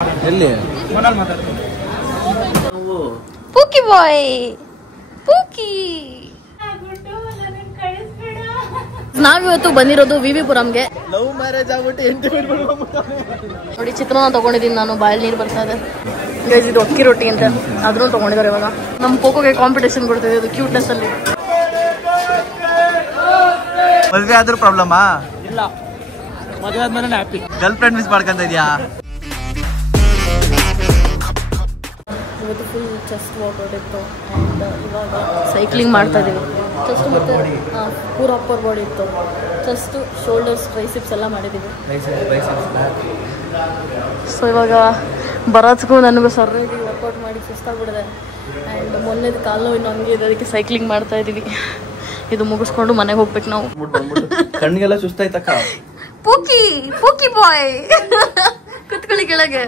ಎಲ್ಲಿ ಪೂಕಿ ಬಾಯ್ ಪೂಕಿ. ನಾವಿವತ್ತು ಬಂದಿರೋದು ವಿವಿಪುರಂಗೆ. ಲವ್ ಮ್ಯಾರೇಜ್ ಆಗ್ಬಿಟ್ಟು ನೋಡಿ ಚಿತ್ರಾನ್ನ ತಗೊಂಡಿದ್ದೀನಿ ನಾನು, ಬಾಯಲ್ಲಿ ನೀರು ಬರ್ತಾ ಇದೆ. ಇದು ಅಕ್ಕಿ ರೊಟ್ಟಿ ಅಂತ ಅದನ್ನು ತಗೊಂಡಿದ್ದಾರೆ. ಇವಾಗ ನಮ್ಮ ಖೋಖೋಗೆ ಕಾಂಪಿಟೇಷನ್ ಕೊಡ್ತಿದೆ ಇದು ಕ್ಯೂಟ್ನೆಸ್ ಅಲ್ಲಿ. ಮದುವೆ ಆದ್ರೂ ಪ್ರಾಬ್ಲಮಾ? ಇಲ್ಲ, ಮದುವೆ ಆದ್ಮೇಲೆ ಹ್ಯಾಪಿ. ಗರ್ಲ್ ಫ್ರೆಂಡ್ ಮಿಸ್ ಮಾಡ್ಕೊಂತ ಇದೆಯಾ? ಇವತ್ತು ಫುಲ್ ಚೆಸ್ಟ್ ವರ್ಕೌಟ್ ಇತ್ತು ಆ್ಯಂಡ್ ಇವಾಗ ಸೈಕ್ಲಿಂಗ್ ಮಾಡ್ತಾ ಇದ್ದೀವಿ. ಚೆಸ್ಟ್ ಮತ್ತು ಪೂರ ಅಪ್ಪರ್ ಬಾಡಿ ಇತ್ತು. ಚೆಸ್ಟು, ಶೋಲ್ಡರ್ಸ್, ಟ್ರೈಸಿಪ್ಸ್ ಎಲ್ಲ ಮಾಡಿದ್ದೀವಿ. ಸೊ ಇವಾಗ ಬರೋದ್ಗೂ ನನಗೂ ಸರಿಯಾಗಿ ವರ್ಕೌಟ್ ಮಾಡಿ ಸುಸ್ತಾಗ್ಬಿಡಿದೆ ಆ್ಯಂಡ್ ಮೊನ್ನೆದು ಕಾಲು ನೋವು ಇನ್ನು ಹಂಗೆ ಇದೆ, ಅದಕ್ಕೆ ಸೈಕ್ಲಿಂಗ್ ಮಾಡ್ತಾ ಇದ್ದೀವಿ. ಇದು ಮುಗಿಸ್ಕೊಂಡು ಮನೆಗೆ ಹೋಗ್ಬೇಕು ನಾವು. ಕಣ್ಣಿಗೆಲ್ಲ ಸುಸ್ತಾಯ್ತಕ್ಕ. ಪೂಕಿ ಪೂಕಿ ಬಾಯ್ ಕುತ್ಕೊಳ್ಳಿ ಕೆಳಗೆ.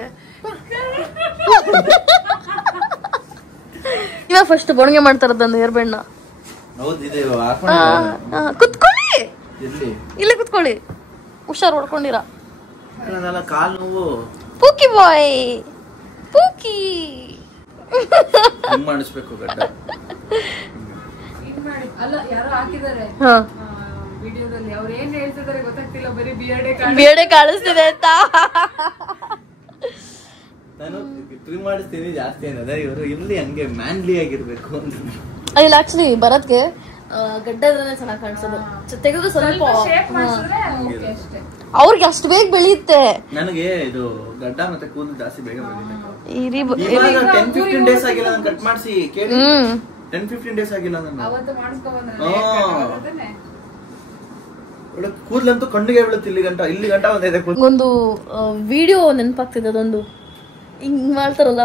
ಇವಾಗ ಫಸ್ಟ್ ಬೊಣಗೆ ಮಾಡ್ತಾರದಂದು ಹೇರ್ ಬ್ಯಾಂಡ್ ನ. ಕುತ್ಕೊಳ್ಳಿ, ಇಲ್ಲೇ ಕುತ್ಕೊಳ್ಳಿ, ಹುಷಾರ್ ಹೊಡ್ಕೊಂಡಿರ. ಕಾಲ್ ನೋವು. ಪೂಕಿ ಬಾಯ್ ಪೂಕಿ ಮಾಡಿಸ್ಬೇಕು ಗಡ್ಡ. ಅಲ್ಲ ಯಾರೋ ಹಾಕಿದ್ದಾರೆ ವಿಡಿಯೋದಲ್ಲಿ, ಅವ್ರು ಏನ್ ಹೇಳ್ತಿದ್ದಾರೆ ಗೊತ್ತಾಗ್ತಿಲ್ಲ, ಬರೀ ಬಿಯರ್ಡೆ ಕಾಣಿಸ್ತಿದೆ ಅಂತ. ನಾನು ಟ್ರಿಮ್ ಮಾಡಿಸ್ತೀನಿ ಜಾಸ್ತಿ ಏನದ, ಇವರು ಇಲ್ಲಿ ಹಂಗೆ ಮ್ಯಾನ್ಲಿ ಆಗಿರ್ಬೇಕು ಅಂತ. ಇಲ್ಲ ಆಕ್ಚುಲಿ ಭರತ್ಗೆ ಗಡ್ಡ ಇದ್ರೆ ಚೆನ್ನಾಗಿ ಕಾಣಿಸೋದು, ತೆಗೆದು ಸ್ವಲ್ಪ ಅವ್ರಿಗೆ ಅಷ್ಟು ಬೇಗ ಬೆಳೆಯುತ್ತೆ. ನನಗೆ ಇದು ಗಡ್ಡ ಮತ್ತೆ ಕೂದಲು ಜಾಸ್ತಿ ಬೇಗ ಬೆಳೆಯುತ್ತೆ. 10-15 ಡೇಸ್ ಆಗಿಲ್ಲ ನಾನು ಕಟ್ ಮಾಡಿಸಿ ಕೇಳಿ. 10-15 ಡೇಸ್ ಆಗಿಲ್ಲ ನಾನು. ಅವತ್ತು ಮಾಡಿಸ್ಕೊಂಡ್ಬಂದ್ರೆ ಕೂದಲಂತೂ ಕಣ್ಣಿಗೆ ಬೀಳುತ್ತೆ. ಇಲ್ಲಿ ಗಂಟ ಒಂದಿದೆ. ಒಂದು ವಿಡಿಯೋ ನೆನಪಾಗ್ತಿದೆ, ಅದೊಂದು ಹಿಂಗ್ ಮಾಡ್ತಾರಲ್ಲ,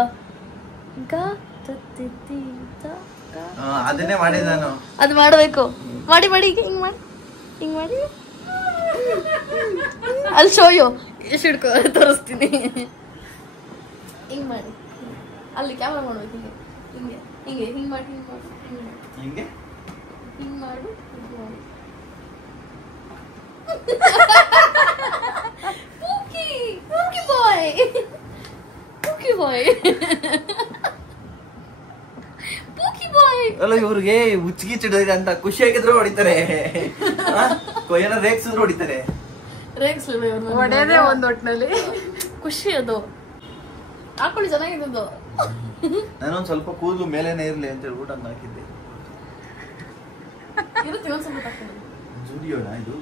ಅದನ್ನೇ ಮಾಡಿದ ನಾನು. ಅದು ಮಾಡಬೇಕು. ಮಾಡಿ ಮಾಡಿ ಹಿಂಗ್ ಮಾಡಿ, ಹಿಂಗ್ ಮಾಡಿ. ಅಲ್ಲಿ ಶೋಯೋ ಎಷ್ಟು ಹಿಡ್ಕೊ ತೋರಿಸ್ತೀನಿ. ಹಿಂಗ್ ಮಾಡಿ, ಅಲ್ಲಿ ಕ್ಯಾಮ್ರಾ ಮಾಡ್ಬೇಕು. ಹಿಂಗೆ ಹಿಂಗೆ ಹಿಂಗೆ ಹಿಂಗ್ ಮಾಡಿ, ಹಿಂಗ್ ಮಾಡಿ, ಹಿಂಗೆ ಹಿಂಗ್ ಮಾಡು, ಹಿಂಗ್ ಮಾಡು. ಪೂಕಿ ಪೂಕಿ ಬಾಯ್ ಪೂಕಿ ಬಾಯ್ ಪೂಕಿ ಬಾಯ್. ಅಲ್ಲ ಇವ್ರಿಗೆ ಹುಚ್ಚಿಗೆ ಚಿಡೋದಿದೆ ಅಂತ ಖುಷಿ ಆಗಿದ್ರು ಹೊಡಿತಾರೆ, ಏನೋ ರೇಗ್ಸಿದ್ರು ಹೊಡಿತಾರೆ. ಒಡೆಯದೇ ಒಂದ್ ಒಟ್ಟಿನಲ್ಲಿ ಖುಷಿ ಅದು. ಹಾಕೊಳ್ಳಿ, ಚೆನ್ನಾಗಿದ್ದು. ನಾನೊಂದ್ ಸ್ವಲ್ಪ ಕೂದಲು ಮೇಲೇನೆ ಇರ್ಲಿ ಅಂತ ಹೇಳ್ಬಿಟ್ಟು ಹಂಗ ಹಾಕಿದ್ದೆ. ಜುಡಿಯೋಣ ಇದು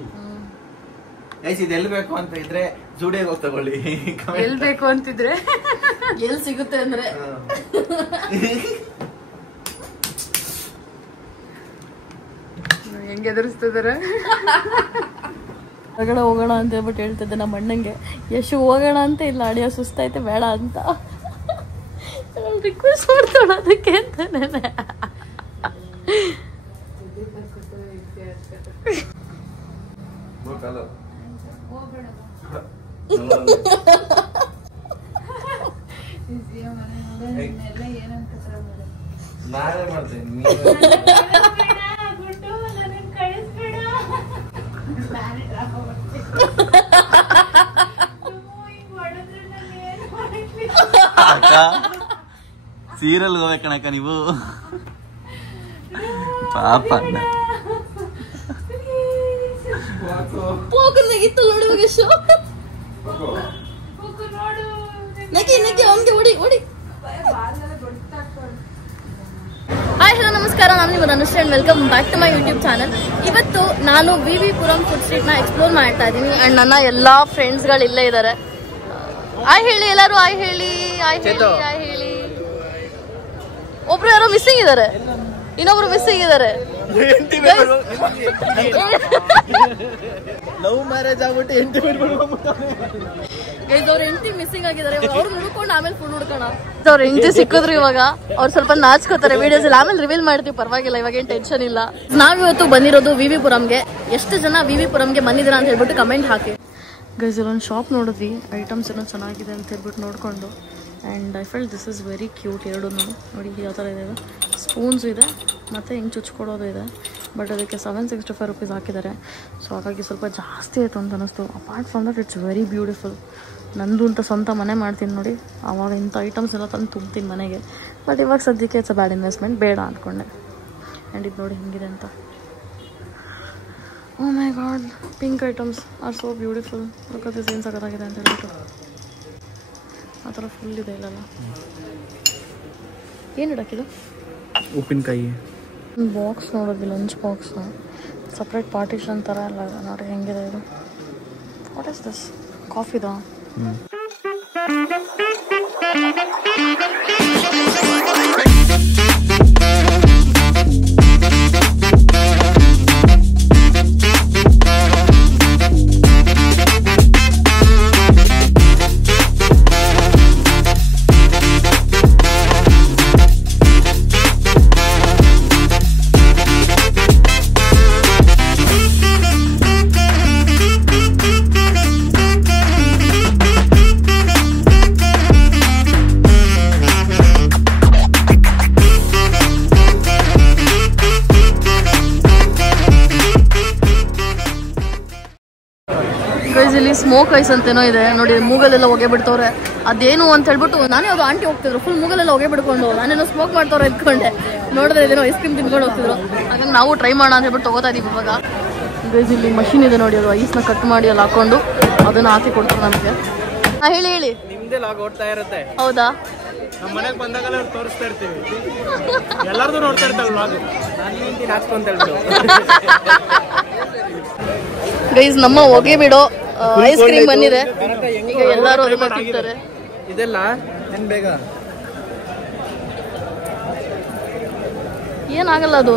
ಗೈಸ್, ಇದು ಎಲ್ಲಿ ಬೇಕು ಅಂತ ಇದ್ರೆ ಜುಡಿಯೋಗೆ ಹೋಗಿ ತಗೊಳ್ಳಿ. ಎಲ್ ಬೇಕು ಅಂತಿದ್ರೆ ಎಲ್ಲಿ ಸಿಗುತ್ತೆ ಅಂದ್ರೆ ಹೆಂಗ್ ಎದುರಿಸ್ತಿದಾರೆ. ಹೊರಗಡೆ ಹೋಗೋಣ ಅಂತ ಹೇಳ್ಬಿಟ್ಟು ಹೇಳ್ತಿದ್ದೆ ನಮ್ಮ ಅಣ್ಣಂಗೆ. ಯಶು ಹೋಗೋಣ ಅಂತ ಇಲ್ಲ, ಅಡಿಯೋ ಸುಸ್ತಾಯ್ತೆ ಬೇಡ ಅಂತ ರಿಕ್ವೆಸ್ಟ್ ಮಾಡ್ತಾಳ ಅದಕ್ಕೆ ಅಂತ. ನಾನೇ ಮಾಡ್ತೇನೆ. ಸೀರಿಯಲ್ ಹೋಗ್ಬೇಕಣಕ್ಕ ನೀವು, ಪಾಪ. ಹೋಗಿತ್ತು ನೋಡಿ ಯಶು. ನಗಿ ನಗಿ ಅವನಿಗೆ ಹೊಡಿ ಹೊಡಿ. ಹಾಯ್ ಹಲೋ ನಮಸ್ಕಾರ, ನಾನು ನಿಮ್ಮ Dhanushree and welcome back to my YouTube channel. ಇವತ್ತು ನಾನು ವಿವಿಪುರಂ ಫುಡ್ ಸ್ಟ್ರೀಟ್ ನ ಎಕ್ಸ್ಪ್ಲೋರ್ ಮಾಡ್ತಾ ಇದ್ದೀನಿ ಅಂಡ್ ನನ್ನ ಎಲ್ಲಾ ಫ್ರೆಂಡ್ಸ್ ಗಳು ಇಲ್ಲೇ ಇದ್ದಾರೆ. ಆಯ್ ಹೇಳಿ ಎಲ್ಲರೂ, ಆಯ್ ಹೇಳಿ, ಆಯ್ ಹೇಳಿ, ಆಯ್ ಹೇಳಿ. ಒಬ್ರು ಯಾರೋ ಮಿಸ್ಸಿಂಗ್ ಇದಾರೆ, ಇನ್ನೊಬ್ರು ಮಿಸ್ಸಿಂಗ್ ಇದಾರೆ. ಲವ್ ಮ್ಯಾರೇಜ್ ಆಗ್ಬಿಟ್ಟು ಅವ್ರ ಹೆಂಡತಿ ಮಿಸ್ಸಿಂಗ್ ಆಗಿದ್ದಾರೆ. ಅವ್ರು ಹುಡ್ಕೊಂಡು ಆಮೇಲೆ ಫುಡ್ ಹುಡ್ಕೋಣ. ಅವ್ರ ಹೆಂಡತಿ ಸಿಕ್ಕಿದ್ರು ಇವಾಗ. ಅವ್ರು ಸ್ವಲ್ಪ ನಾಚ್ಕೋತಾರೆ ವಿಡಿಯೋಸ್ ಅಲ್ಲಿ, ಆಮೇಲೆ ರಿವೀಲ್ ಮಾಡ್ತೀವಿ, ಪರವಾಗಿಲ್ಲ, ಇವಾಗ ಏನ್ ಟೆನ್ಷನ್ ಇಲ್ಲ. ನಾವಿವತ್ತು ಬಂದಿರೋದು ವಿವಿಪುರಂಗೆ. ಎಷ್ಟು ಜನ ವಿವಿಪುರಂಗೆ ಬಂದಿದ್ದೀರಾ ಅಂತ ಹೇಳ್ಬಿಟ್ಟು ಕಮೆಂಟ್ ಹಾಕಿ. ಗೈಸ್ ಇಲ್ಲೊಂದು ಶಾಪ್ ನೋಡಿದ್ವಿ, ಐಟಮ್ಸ್ ಏನೋ ಚೆನ್ನಾಗಿದೆ ಅಂತ ಹೇಳ್ಬಿಟ್ಟು ನೋಡ್ಕೊಂಡು. And I felt this is very cute. ಎರಡೂ ನೋಡಿ ಯಾವ ಥರ ಇದೆ. ಸ್ಪೂನ್ಸ್ ಇದೆ ಮತ್ತು ಹಿಂಗೆ ಚುಚ್ಕೊಡೋದು ಇದೆ. ಬಟ್ ಅದಕ್ಕೆ 765 ರುಪೀಸ್ ಹಾಕಿದ್ದಾರೆ. ಸೊ ಹಾಗಾಗಿ ಸ್ವಲ್ಪ ಜಾಸ್ತಿ ಆಯಿತು ಅಂತ ಅನ್ನಿಸ್ತು. Apart from that it's very beautiful. ನಂದು ಅಂತ ಸ್ವಂತ ಮನೆ ಮಾಡ್ತೀನಿ ನೋಡಿ, ಆವಾಗ ಇಂಥ ಐಟಮ್ಸ್ ಎಲ್ಲ ತಂದು ತುಂಬ್ತೀನಿ ಮನೆಗೆ. ಬಟ್ ಇವಾಗ ಸದ್ಯಕ್ಕೆ ಇಟ್ಸ್ ಅ ಬ್ಯಾಡ್ ಇನ್ವೆಸ್ಟ್ಮೆಂಟ್, ಬೇಡ ಅಂದ್ಕೊಂಡೆ. ಆ್ಯಂಡ್ ಇದು ನೋಡಿ ಹೆಂಗಿದೆ ಅಂತ. Oh my God, pink items are so beautiful. Look at this, ಏನು ಸಖತ್ತಾಗಿದೆ ಅಂತ ಹೇಳ್ಬಿಟ್ಟು ಆ ಥರ ಫುಲ್ ಇದೆ ಇಲ್ಲಲ್ಲ. ಏನು ಇಡಕ್ಕಿದು? ಉಪ್ಪಿನಕಾಯಿ ಬಾಕ್ಸ್ ನೋಡೋದು, ಲಂಚ್ ಬಾಕ್ಸ್ ಸಪ್ರೇಟ್ ಪಾರ್ಟಿಷನ್ ಥರ ಎಲ್ಲ ನೋಡಿ ಹೆಂಗಿದೆ ಇದು. What is this? ಕಾಫಿದಾ? ಇಲ್ಲಿ ಸ್ಮೋಕ್ ಐಸ್ ಅಂತೇನೋ ಇದೆ ನೋಡಿ, ಮೂಗಲೆಲ್ಲ ಹೊಗೆ ಬಿಡ್ತವ್ರೆ. ಅದೇನು ಅಂತ ಹೇಳ್ಬಿಟ್ಟು ನಾನೇ ಅದು ಆಂಟಿ ಹೋಗ್ತಿದ್ರು, ಫುಲ್ ಮೂಗಲೆಲ್ಲ ಹೊಗೆ ಬಿಡ್ಕೊಂಡು ನಾನೇನೋ ಸ್ಮೋಕ್ ಮಾಡ್ತವ್ರೆ ಇದ್ಕೊಂಡೆ. ನೋಡಿದ್ರೆ ಇದೇನೋ ಐಸ್ ಕ್ರೀಮ್ ತಿನ್ಕೊಂಡು ಹೋಗ್ತಿದ್ರು. ಹಾಗಾಗಿ ನಾವು ಟ್ರೈ ಮಾಡೋಣ ಅಂತ ಹೇಳ್ಬಿಟ್ಟು ತಗೋತಾ ಇದೀವಿ ಇವಾಗ. ಇಲ್ಲಿ ಮಷೀನ್ ಇದೆ ನೋಡಿ, ಅದು ಐಸ್ನ ಕಟ್ ಮಾಡಿ ಅಲ್ಲಿ ಹಾಕೊಂಡು ಅದನ್ನ ಹಾಕಿ ಕೊಡ್ತಾರೆ ನಮಗೆ. ಹೇಳಿ ಹೇಳಿ. ನಿಮ್ದೇ ಲಾಗ್ ಓಡ್ತಾ ಇರುತ್ತೆ. ಹೌದಾ? ನಮ್ಮ ಮನೆಗೆ ಬಂದಾಗಲ್ಲ ತೋರಿಸ್ತಾ ಇರ್ತೀವಿ, ಎಲ್ಲಾರ್ದು ನೋಡ್ತಾ ಇರ್ತಾರೆ ಲಾಗ್. ನಾನು ಹಾಕ್ಸ್ಕೊಂತ ಗೈಸ್, ನಮ್ಮ ಹೊಗೆ ಬಿಡೋ ಐಸ್ ಕ್ರೀಮ್ ಬಂದಿದೆ. ಈಗ ಎಲ್ಲರೂ ಅದನ್ನ ತಿಂತಾರೆ. ಇದೆಲ್ಲ ತಿನ್ ಬೇಗ. ಏನಾಗಲ್ಲ ಅದು.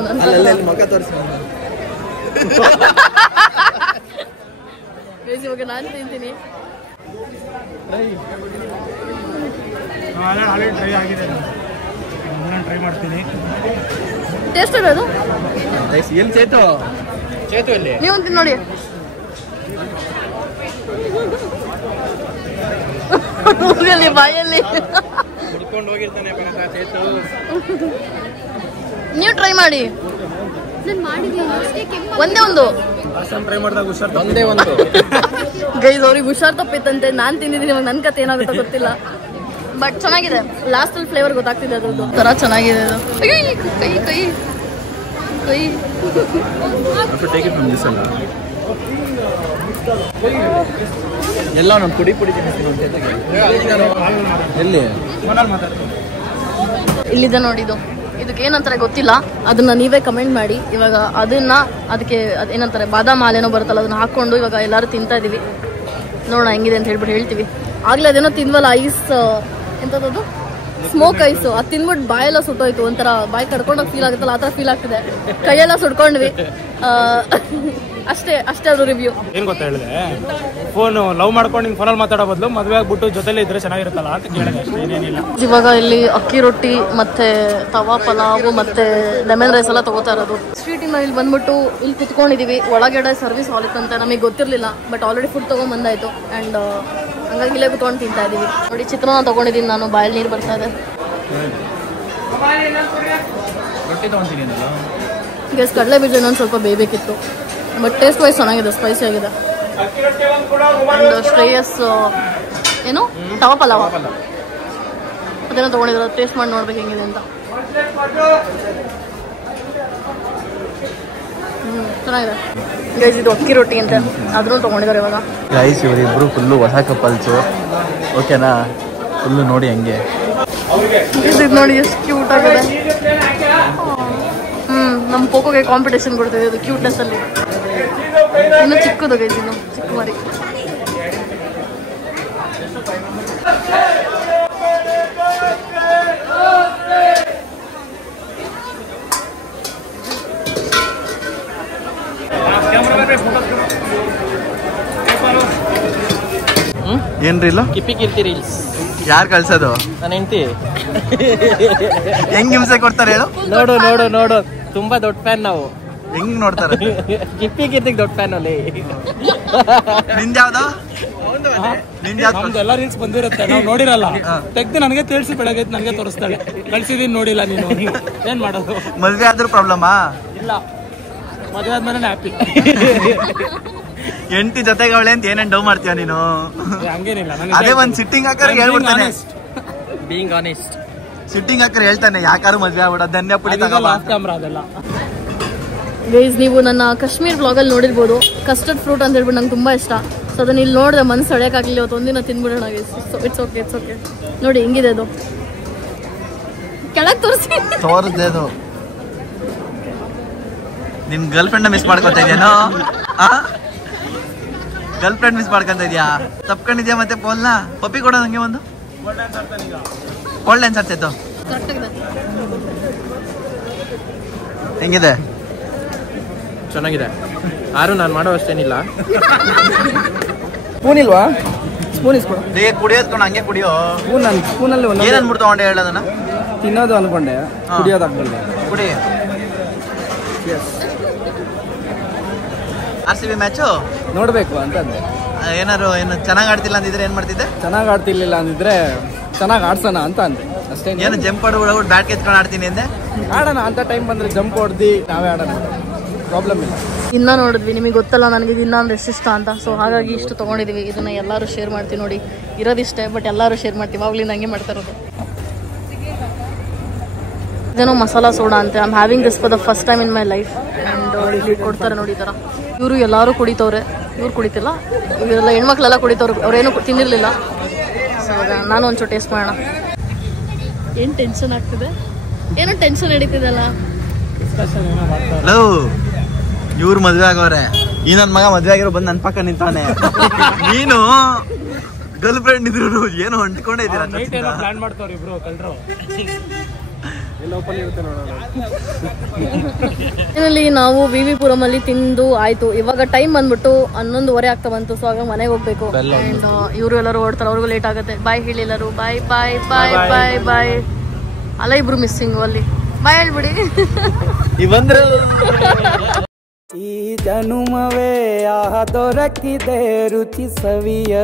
ಗೈಸ್, ಇವಾಗ ನಾನು ತಿಂತೀನಿ. ಟ್ರೈ ಆಗಿದೆ, ಟ್ರೈ ಮಾಡ್ತೀನಿ. ಟೇಸ್ಟ್ ಇರೋದು ಎಲ್ಲಿ ಚೇತು ಇಲ್ಲಿ ನೀವು ತಿನ್ ನೋಡಿ. ಬಾಯಲ್ಲಿ ಹೋಗಿರ್ತಾನೆ ಚೇತು. ನೀವು ಟ್ರೈ ಮಾಡಿ. ಒಂದೇ ಒಂದು ಟ್ರೈ ಮಾಡಿದಾಗ ಹುಷಾರ್ ಒಂದೇ ಒಂದು. ಗೈಸ್, ಅವ್ರಿಗೆ ಹುಷಾರ್ ತಪ್ಪಿತ್ತಂತೆ. ನಾನ್ ತಿಂದಿದ್ದೀನಿ, ಇವಾಗ ನನ್ನ ಕತೆ ಏನಾಗುತ್ತೋ ಗೊತ್ತಿಲ್ಲ. ಬಟ್ ಚೆನ್ನಾಗಿದೆ. ಲಾಸ್ಟ್ ಅಲ್ಲಿ ಫ್ಲೇವರ್ ಗೊತ್ತಾಗ್ತಿದೆ ಅದ್ರದ್ದು ತರ ಚೆನ್ನಾಗಿದೆ ಅದು. ಕೈ ಕೈ ಕೈ ಎಲ್ಲ ನಾನು ಪುಡಿ ಪುಡಿ ಎಲ್ಲಿ ಇಲ್ಲಿದೆ ನೋಡಿದು. ಇದಕ್ಕೆ ಏನಂತಾರೆ ಗೊತ್ತಿಲ್ಲ, ಅದನ್ನ ನೀವೇ ಕಮೆಂಟ್ ಮಾಡಿ. ಇವಾಗ ಅದನ್ನ ಅದಕ್ಕೆ ಏನಂತಾರೆ ಬಾದಾಮ್ ಹಾಲೇನೋ ಬರುತ್ತಲ್ಲ, ಅದನ್ನ ಹಾಕೊಂಡು ಇವಾಗ ಎಲ್ಲರೂ ತಿಂತಾ ಇದೀವಿ. ನೋಡೋಣ ಹೆಂಗಿದೆ ಅಂತ ಹೇಳ್ಬಿಟ್ಟು ಹೇಳ್ತೀವಿ. ಆಗ್ಲೇ ಅದೇನೋ ತಿನ್ವಲ್ಲ ಐಸ್, ಎಂತದ್ದು ಸ್ಮೋಕ್ ಐಸ್, ಅದು ತಿನ್ಬಿಟ್ಟು ಬಾಯೆಲ್ಲ ಸುಟ್ಟೋಯ್ತು. ಒಂಥರ ಬಾಯಿ ಕಡ್ಕೊಂಡೋಗಿ ಫೀಲ್ ಆಗುತ್ತಲ್ಲ, ಆ ಥರ ಫೀಲ್ ಆಗ್ತಿದೆ. ಕೈಯೆಲ್ಲ ಸುಟ್ಕೊಂಡ್ವಿ. ಅಷ್ಟೇ ಅದು ರಿವ್ಯೂ. ಏನ್ ಗೊತ್ತಾ ಹೇಳಿದೆ, ಫೋನ್ ಲವ್ ಮಾಡ್ಕೊಂಡು ಹಿಂಗ್ ಫೋನಲ್ಲಿ ಮಾತಾಡೋ ಬದಲು ಮದುವೆ ಆಗ್ಬಿಟ್ಟು ಜೊತೆಲಿ ಇದ್ರೆ ಚೆನ್ನಾಗಿರುತ್ತಲ್ಲ ಅಂತ ಕೇಳಿದೆ ಅಷ್ಟೇ, ಏನೇನಿಲ್ಲ. ಇವಾಗ ಇಲ್ಲಿ ಅಕ್ಕಿ ರೊಟ್ಟಿ ಮತ್ತೆ ತವಾ ಪಲಾವು ಮತ್ತೆ ಲೆಮನ್ ರೈಸ್ ಎಲ್ಲ ತಗೋತಾ ಇರೋದು. ಸ್ಟ್ರೀಟಿಂದ ಇಲ್ಲಿ ಬಂದ್ಬಿಟ್ಟು ಇಲ್ಲಿ ಕುತ್ಕೊಂಡಿದೀವಿ. ಒಳಗಡೆ ಸರ್ವಿಸ್ ಹಾಲ್ ಇತ್ತಂತೆ, ನಮಗೆ ಗೊತ್ತಿರಲಿಲ್ಲ. ಬಟ್ ಆಲ್ರೆಡಿ ಫುಡ್ ತಗೊಂಡ್ ಬಂದಾಯ್ತು. ಅಂಡ್ ಹಂಗಾಗಿ ಇಲ್ಲೇ ಕುತ್ಕೊಂಡು ತಿಂತಾ ಇದೀವಿ ನೋಡಿ. ಚಿತ್ರಾನ್ನ ತಗೊಂಡಿದ್ದೀನಿ ನಾನು, ಬಾಯಲ್ಲಿ ನೀರು ಬರ್ತಾ ಇದೆ. ಗ್ಯಾಸ್ ಕಡಲೆ ಬೀಜ ಇನ್ನೊಂದು ಸ್ವಲ್ಪ ಬೇಯಬೇಕಿತ್ತು. ಬಟ್ ಟೇಸ್ಟ್ ವೈಸ್ ಚೆನ್ನಾಗಿದೆ, ಸ್ಪೈಸಿ ಆಗಿದೆ. ಅಂಡ್ ಶ್ರೇಯಸ್ ಏನು ತವಾ ಪಲಾವ ಅದೇನೋ ತೊಗೊಂಡಿದ್ರು, ಟೇಸ್ಟ್ ಮಾಡಿ ನೋಡ್ಬೇಕು ಹೆಂಗಿದೆ ಅಂತ. ಚೆನ್ನಾಗಿದೆ ಗೈಸ್. ಇದು ಅಕ್ಕಿ ರೊಟ್ಟಿ ಅಂತ ಅದನ್ನು ತೊಗೊಂಡಿದ್ದಾರೆ ಇವಾಗ. ಗೈಸ್, ಇವರಿಬ್ರು ಫುಲ್ಲು ಹೊಸ ಕಪಲ್ಸು, ಓಕೆನಾ? ಫುಲ್ಲು ನೋಡಿ ಹಂಗೆ. ಇದು ನೋಡಿ ಎಷ್ಟು ಕ್ಯೂಟ್ ಆಗಿದೆ. ನಮ್ಮ ಪೋಕೋಗೆ ಕಾಂಪಿಟೇಷನ್ ಕೊಡ್ತಿದೆ ಇದು ಕ್ಯೂಟ್ನೆಸ್ ಅಲ್ಲಿ. ಇನ್ನು ಚಿಕ್ಕದು ಗೈಸ್, ಇನ್ನು ಚಿಕ್ಕ ಮರಿ. ಏನ್ರಿ ಇಲ್ಲ ಕಿಪ್ಪಿ ಕೀರ್ತಿ ರೀಲ್ಸ್ ಯಾರು ಕಳ್ಸೋದು? ನನ್ನ ಹೆಂಡತಿ. ಹೆಂಗ್ ಹಿಂಸೆ ಕೊಡ್ತಾರೆ ಹೇಳು? ನೋಡು ನೋಡು ನೋಡು, ತುಂಬಾ ದೊಡ್ಡ ಫ್ಯಾನ್ ನಾವು. ಹೆಂಗ್ ನೋಡ್ತಾರೆ? ಕಿಪ್ಪಿ ಕೀರ್ತಿಗೆ ದೊಡ್ಡ ಫ್ಯಾನ್ ಅಲ್ಲಿ. ನಿಂದ್ಯಾವ್ದು? ಎಲ್ಲ ರೀಲ್ಸ್ ಬಂದಿರುತ್ತೆ, ನಾವು ನೋಡಿರಲ್ಲ. ತೆಗ್ದು ನನಗೆ ತಿಳಿಸಿ ಬೆಳಗ್ಗೆ ನನಗೆ ತೋರಿಸ್ತಾಳೆ. ಕಳ್ಸಿದೀನಿ ನೋಡಿಲ್ಲ ನೀನು, ಏನ್ ಮಾಡೋದು? ಮದ್ವೆ ಆದ್ರೂ ಪ್ರಾಬ್ಲಮಾ? ಇಲ್ಲ, ಮದುವೆ ಆದ್ಮೇಲೆ ಹ್ಯಾಪಿ. ಹೆಂಡತಿ ಜೊತೆಗೆ ಅವಳೆ ಅಂತ ಏನೇನ್ ಡೌ ಮಾಡ್ತೀಯ ನೀನು? ಹಂಗೇನಿಲ್ಲ, ಅದೇ ಒಂದ್ ಸಿಟ್ಟಿಂಗ್ ಹಾಕರ್ ಹೇಳ್ಬಿಡ್ತಾನೆ. Being honest. ಸಿಟ್ಟಿಂಗ್ ಹಾಕರ್ ಹೇಳ್ತಾನೆ ಯಾಕಾರು ಮದ್ವೆ ಆಗ್ಬಿಡ ಧನ್ಯ ಪುಡಿ ತಗೋಬಾ. ಅದೆಲ್ಲ ಗೈಸ್, ನೀವು ನನ್ನ ಕಾಶ್ಮೀರ್ ಬ್ಲಾಗಲ್ಲಿ ನೋಡಿರ್ಬೋದು, ಕಸ್ಟರ್ಡ್ ಫ್ರೂಟ್ ಅಂತ ಹೇಳ್ಬಿಟ್ಟು ನಂಗೆ ತುಂಬ ಇಷ್ಟ. ಸೊ ಅದನ್ನ ಇಲ್ಲಿ ನೋಡಿದೆ ಮನ್ಸು ಸೆಳೆಯೋಕ್ಕಾಗಲಿ, ಇವತ್ತು ಒಂದಿನ ತಿನ್ಬಿಡೋಣ ಗೈಸ್. ಇಟ್ಸ್ ಓಕೆ ನೋಡಿ ಹೆಂಗಿದೆ ಅದು, ಕೆಳಗೆ ತೋರಿಸ್ದೆ ಅದು. ನಿನ್ ಗರ್ಲ್ ಫ್ರೆಂಡ್ ಮಿಸ್ ಮಾಡ್ಕೊತಾ ಇದೆಯೇನೋ? ಗರ್ಲ್ ಫ್ರೆಂಡ್ ಮಿಸ್ ಮಾಡ್ಕೊಂತ ಇದೆಯಾ? ತಪ್ಕೊಂಡಿದ್ಯಾ ಮತ್ತೆ ಫೋನ್ನ? ಪಪ್ಪಿ ಕೊಡೋ ನಂಗೆ ಒಂದು ಕೋಲ್ಡ್ ಡ್ಯಾನ್ಸ್ ಆಡ್ತಾಯಿತ್ತು. ಹೆಂಗಿದೆ? ಚೆನ್ನಾಗಿದೆ. ಯಾರು ನಾನು ಮಾಡೋ ಅಷ್ಟೇನಿಲ್ಲ. ಸ್ಪೂನ್ ಇಲ್ವಾ? ಸ್ಪೂನ್ ಇಸ್ಕೊಡು. ಕುಡಿಯೋದ್ಕೊಂಡು ಹಂಗೆ ಕುಡಿಯೋ. ಸ್ಪೂನಲ್ಲಿ ಒಂದು ಏನ್ ಅನ್ಬಿಟ್ಟು ತಗೊಂಡೆ ಹೇಳೋದನ್ನ? ತಿನ್ನೋದು ಅನ್ಕೊಂಡೆ, ಕುಡಿಯೋದು ಹಾಕ್ಬಿಟ್ಟೆ. ಕುಡಿ. RCB ಮ್ಯಾಚು ನೋಡ್ಬೇಕು ಅಂತ ಅಂದೆ. ಏನಾರು ಏನು ಚೆನ್ನಾಗಿ ಆಡ್ತಿಲ್ಲ ಅಂದಿದ್ರೆ ಏನ್ ಮಾಡ್ತಿದ್ದೆ? ಚೆನ್ನಾಗಿ ಆಡ್ತಿರ್ಲಿಲ್ಲ ಅಂದಿದ್ರೆ ಚೆನ್ನಾಗಿ ಆಡ್ಸೋಣ ಅಂತ ಅಂದೆ ಅಷ್ಟೇ. ಏನು ಜಂಪ್ ಆಡ್ಬಿಟ್ಟು ಬ್ಯಾಟ್ ಕೆತ್ಕೊಂಡು ಆಡ್ತೀನಿ ಅಂದೆ. ಆಡೋಣ ಅಂತ ಟೈಮ್ ಬಂದ್ರೆ ಜಂಪ್ ಹೊಡ್ದು ನಾವೇ ಆಡೋಣ, ಪ್ರಾಬ್ಲಮ್ ಇಲ್ಲ. ಇನ್ನ ನೋಡಿದ್ವಿ, ನಿಮಗೆ ಗೊತ್ತಲ್ಲ ನನಗೆ ಇದು ಇನ್ನೊಂದು ಎಷ್ಟು ಇಷ್ಟ ಅಂತ. ಸೊ ಹಾಗಾಗಿ ಇಷ್ಟು ತೊಗೊಂಡಿದ್ದೀವಿ. ಇದನ್ನ ಎಲ್ಲರೂ ಶೇರ್ ಮಾಡ್ತೀವಿ ನೋಡಿ. ಇರೋದಿಷ್ಟೇ, ಬಟ್ ಎಲ್ಲರೂ ಶೇರ್ ಮಾಡ್ತೀವಿ. ಅವಾಗಲಿಂದ ಹಂಗೆ ಮಾಡ್ತಾ ಇರೋದು. ಇದೇನೋ ಮಸಾಲಾ ಸೋಡಾ ಅಂತ. I am having this for the first time in my life. And ಇಲ್ಲಿ ಕೊಡ್ತಾರೆ ನೋಡಿ ಈ ಥರ. ಇವರು ಎಲ್ಲರೂ ಕುಡಿತವ್ರೆ, ಇವ್ರು ಕುಡಿತಿಲ್ಲ. ಇವರೆಲ್ಲ ಹೆಣ್ಮಕ್ಳೆಲ್ಲ ಕುಡಿತವ್ರು, ಅವ್ರೇನು ತಿಂದಿರಲಿಲ್ಲ. ಸೊ ನಾನು ಒಂಚೂರು ಟೇಸ್ಟ್ ಮಾಡೋಣ. ಏನು ಟೆನ್ಷನ್ ಆಗ್ತಿದೆ, ಏನೋ ಟೆನ್ಷನ್ ನಡೀತಿದೆಲ್ಲ. ಇವ್ರು ಮದ್ವೆ ಆಗೋರೆ, ಈ ನನ್ ಮಗ ಮದ್ವೆ ಆಗಿರೋ ಬಂದು ನನ್ ಪಕ್ಕ ನಿಂತಾನೆ. ನೀನು ಗರ್ಲ್ ಫ್ರೆಂಡ್ ಇದ್ರು ಏನೋ ಹೊಂಟ್ಕೊಂಡೇ ಇದ್ದೀರಾ? ಪ್ಲಾನ್ ಮಾಡ್ತಾವ್ರಿ ಇಬ್ರು ಕಲ್ರು. ಇದರಲ್ಲಿ ನಾವು ವಿ ಪುರಮಲ್ಲಿ ತಿಂದು ಆಯ್ತು. ಇವಾಗ ಟೈಮ್ ಬಂದ್ಬಿಟ್ಟು 11:30 ಆಗ್ತಾ ಬಂತು. ಸೊ ಆಗ ಮನೆಗೆ ಹೋಗ್ಬೇಕು. ಅಂಡ್ ಇವರು ಎಲ್ಲರೂ ಓಡ್ತಾರೆ, ಅವ್ರಿಗೂ ಲೇಟ್ ಆಗುತ್ತೆ. ಬಾಯ್ ಹೇಳಿ ಎಲ್ಲರೂ. ಬಾಯ್ ಬಾಯ್ ಬಾಯ್ ಬಾಯ್ ಬಾಯ್. ಅಲ್ಲ ಇಬ್ರು ಮಿಸ್ಸಿಂಗು ಅಲ್ಲಿ. ಬಾಯ್ ಹೇಳ್ಬಿಡಿ. ಈ ಜನುಮವೇ ಆಹ ದೊರಕಿದೆ ರುಚಿ ಸವಿಯ